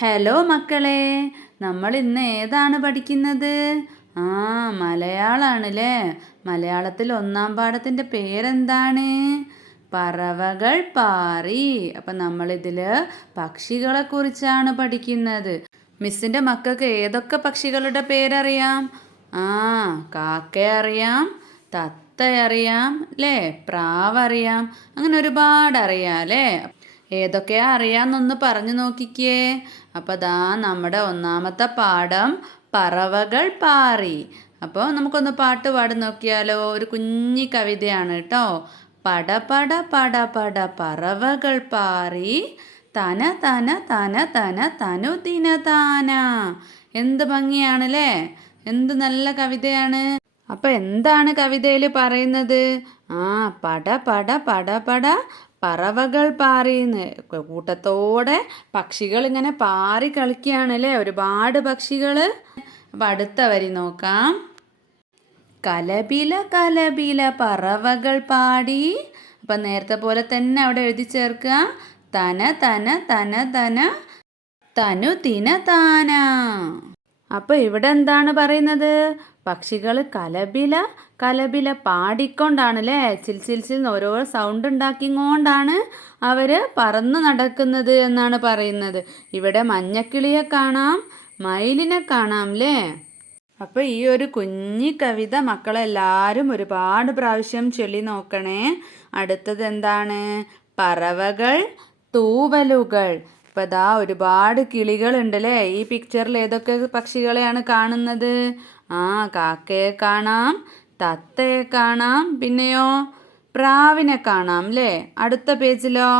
Hello മക്കളെ, നമ്മൾ ഇന്ന് ഏതാണ് പഠിക്കുന്നത്? മലയാളാണല്ലേ. മലയാളത്തിൽ ഒന്നാം പാഠത്തിൻ്റെ പേരെന്താണ്? പറവകൾ പാറി. അപ്പം നമ്മളിതിൽ പക്ഷികളെ കുറിച്ചാണ് പഠിക്കുന്നത്. മിസ്സിൻ്റെ മക്കൾക്ക് ഏതൊക്കെ പക്ഷികളുടെ പേരറിയാം? കാക്ക അറിയാം, തത്ത അറിയാം അല്ലേ, പ്രാവ് അറിയാം, അങ്ങനെ ഒരുപാട് അറിയാം അല്ലേ. ഏതൊക്കെയാ അറിയാമെന്നൊന്ന് പറഞ്ഞു നോക്കിക്കേ. അപ്പോൾ ദാ നമ്മുടെ ഒന്നാമത്തെ പാഠം പറവകൾ പാറി. അപ്പോൾ നമുക്കൊന്ന് പാട്ട് പാടി നോക്കിയാലോ. ഒരു കുഞ്ഞി കവിതയാണ് കേട്ടോ. പട പട പട പട പറവകൾ പാറി, തന തന തന തന തനു ദിന താന. എന്ത് ഭംഗിയാണല്ലേ, എന്ത് നല്ല കവിതയാണ്. അപ്പം എന്താണ് കവിതയിൽ പറയുന്നത്? പട പട പട പട പറവകൾ പാറിന്ന്. കൂട്ടത്തോടെ പക്ഷികൾ ഇങ്ങനെ പാറി കളിക്കുകയാണല്ലേ, ഒരുപാട് പക്ഷികൾ. അപ്പം അടുത്ത വരി നോക്കാം. കലപില കലപില പറവകൾ പാടി. അപ്പം നേരത്തെ പോലെ തന്നെ അവിടെ എഴുതി ചേർക്കുക. തന തന തന തന തനു തിന താന. അപ്പോൾ ഇവിടെ എന്താണ് പറയുന്നത്? പക്ഷികൾ കലപില കലപില പാടിക്കൊണ്ടാണല്ലേ, ചിൽ ചിൽ ചിൽ ഓരോ സൗണ്ട് ഉണ്ടാക്കിക്കൊണ്ടാണ് അവർ പറന്ന് നടക്കുന്നത് എന്നാണ് പറയുന്നത്. ഇവിടെ മഞ്ഞക്കിളിയെ കാണാം, മയിലിനെ കാണാം അല്ലേ. അപ്പോൾ ഈ ഒരു കുഞ്ഞി കവിത മക്കളെല്ലാവരും ഒരുപാട് പ്രാവശ്യം ചൊല്ലി നോക്കണേ. അടുത്തത് എന്താണ്? പറവകൾ തൂവലുകൾ. അപ്പോൾ ദാ ഒരുപാട് കിളികളുണ്ടല്ലേ. ഈ പിക്ചറിൽ ഏതൊക്കെ പക്ഷികളെയാണ് കാണുന്നത്? കാക്കയെ കാണാം, തത്തയെ കാണാം, പിന്നെയോ പ്രാവിനെ കാണാം അല്ലേ. അടുത്ത പേജിലോ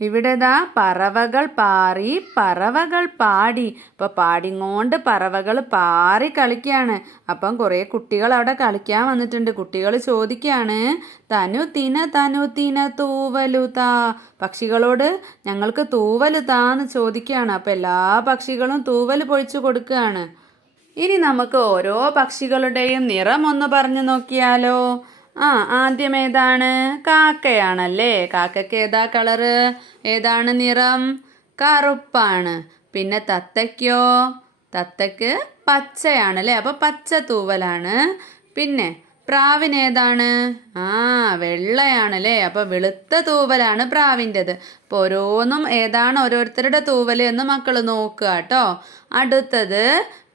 ഇവിടെ ദാ പറവകൾ പാറി, പറവകൾ പാടി. അപ്പോൾ പാടിങ്ങോണ്ട് പറവകൾ പാറി കളിക്കുകയാണ്. അപ്പം കുറേ കുട്ടികൾ അവിടെ കളിക്കാൻ വന്നിട്ടുണ്ട്. കുട്ടികൾ ചോദിക്കുകയാണ്, തനു തിന തൂവലു താ. പക്ഷികളോട് ഞങ്ങൾക്ക് തൂവല് താന്ന് ചോദിക്കുകയാണ്. അപ്പം എല്ലാ പക്ഷികളും തൂവല് പൊഴിച്ചു കൊടുക്കുകയാണ്. ഇനി നമുക്ക് ഓരോ പക്ഷികളുടെയും നിറം ഒന്ന് പറഞ്ഞു നോക്കിയാലോ. ആദ്യം ഏതാണ്? കാക്കയാണല്ലേ. കാക്കയ്ക്ക് ഏതാ കളറ്? ഏതാണ് നിറം? കറുപ്പാണ്. പിന്നെ തത്തയ്ക്കോ? തത്തയ്ക്ക് പച്ചയാണല്ലേ, അപ്പോൾ പച്ച തൂവലാണ്. പിന്നെ പ്രാവിന് ഏതാണ്? വെള്ളയാണല്ലേ, അപ്പോൾ വെളുത്ത തൂവലാണ് പ്രാവിൻ്റെത്. അപ്പോൾ ഓരോന്നും ഏതാണ് ഓരോരുത്തരുടെ തൂവൽ എന്ന് മക്കൾ നോക്കുക കേട്ടോ. അടുത്തത്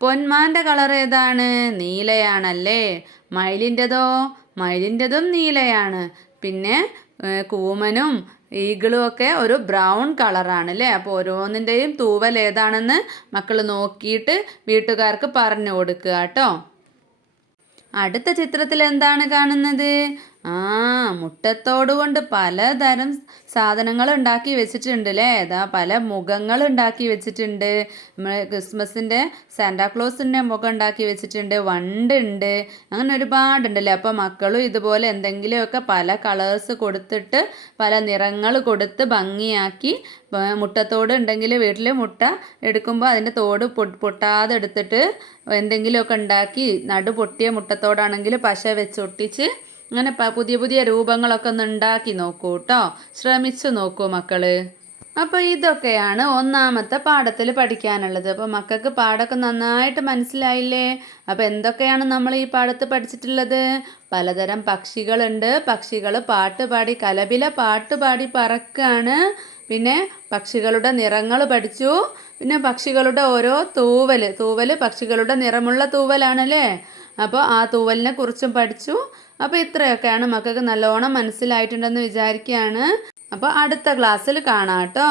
പൊന്മാൻ്റെ കളർ ഏതാണ്? നീലയാണല്ലേ. മയിലിൻ്റെതോ? മയിലിൻ്റെതും നീലയാണ്. പിന്നെ കൂമനും ഈഗിളും ഒക്കെ ഒരു ബ്രൗൺ കളറാണ് അല്ലേ. അപ്പോൾ ഓരോന്നിൻ്റെയും തൂവൽ ഏതാണെന്ന് മക്കൾ നോക്കിയിട്ട് വീട്ടുകാർക്ക് പറഞ്ഞു കൊടുക്കുക കേട്ടോ. അടുത്ത ചിത്രത്തിൽ എന്താണ് കാണുന്നത്? മുട്ടത്തോട് കൊണ്ട് പലതരം സാധനങ്ങൾ ഉണ്ടാക്കി വെച്ചിട്ടുണ്ട് അല്ലേ. പല മുഖങ്ങൾ ഉണ്ടാക്കി വെച്ചിട്ടുണ്ട്. നമ്മൾ ക്രിസ്മസിൻ്റെ സാന്റാക്ലോസിൻ്റെ മുഖം ഉണ്ടാക്കി വെച്ചിട്ടുണ്ട്, വണ്ടുണ്ട്, അങ്ങനെ ഒരുപാടുണ്ടല്ലേ. അപ്പോൾ മക്കളും ഇതുപോലെ എന്തെങ്കിലുമൊക്കെ പല കളേഴ്സ് കൊടുത്തിട്ട് പല നിറങ്ങൾ കൊടുത്ത് ഭംഗിയാക്കി, മുട്ടത്തോട് ഉണ്ടെങ്കിൽ വീട്ടിൽ മുട്ട എടുക്കുമ്പോൾ അതിൻ്റെ തോട് പൊട്ടാതെ എടുത്തിട്ട് എന്തെങ്കിലുമൊക്കെ ഉണ്ടാക്കി, നടു പൊട്ടിയ മുട്ടത്തോടാണെങ്കിൽ പശ വെച്ചൊട്ടിച്ച് അങ്ങനെ പുതിയ പുതിയ രൂപങ്ങളൊക്കെ ഒന്ന് ഉണ്ടാക്കി നോക്കൂ കേട്ടോ. ശ്രമിച്ചു നോക്കൂ മക്കൾ. അപ്പോൾ ഇതൊക്കെയാണ് ഒന്നാമത്തെ പാഠത്തിൽ പഠിക്കാനുള്ളത്. അപ്പോൾ മക്കൾക്ക് പാഠമൊക്കെ നന്നായിട്ട് മനസ്സിലായില്ലേ? അപ്പോൾ എന്തൊക്കെയാണ് നമ്മൾ ഈ പാഠത്ത് പഠിച്ചിട്ടുള്ളത്? പലതരം പക്ഷികളുണ്ട്. പക്ഷികൾ പാട്ടുപാടി കലപില പാട്ടുപാടി പറക്കുകയാണ്. പിന്നെ പക്ഷികളുടെ നിറങ്ങൾ പഠിച്ചു. പിന്നെ പക്ഷികളുടെ ഓരോ തൂവൽ പക്ഷികളുടെ നിറമുള്ള തൂവലാണല്ലേ. അപ്പോൾ ആ തൂവലിനെ കുറിച്ചും പഠിച്ചു. അപ്പോൾ ഇത്രയൊക്കെയാണ് മക്കൾക്ക് നല്ലോണം മനസ്സിലായിട്ടുണ്ടെന്ന് വിചാരിക്കുകയാണ്. അപ്പോൾ അടുത്ത ക്ലാസ്സിൽ കാണാം കേട്ടോ.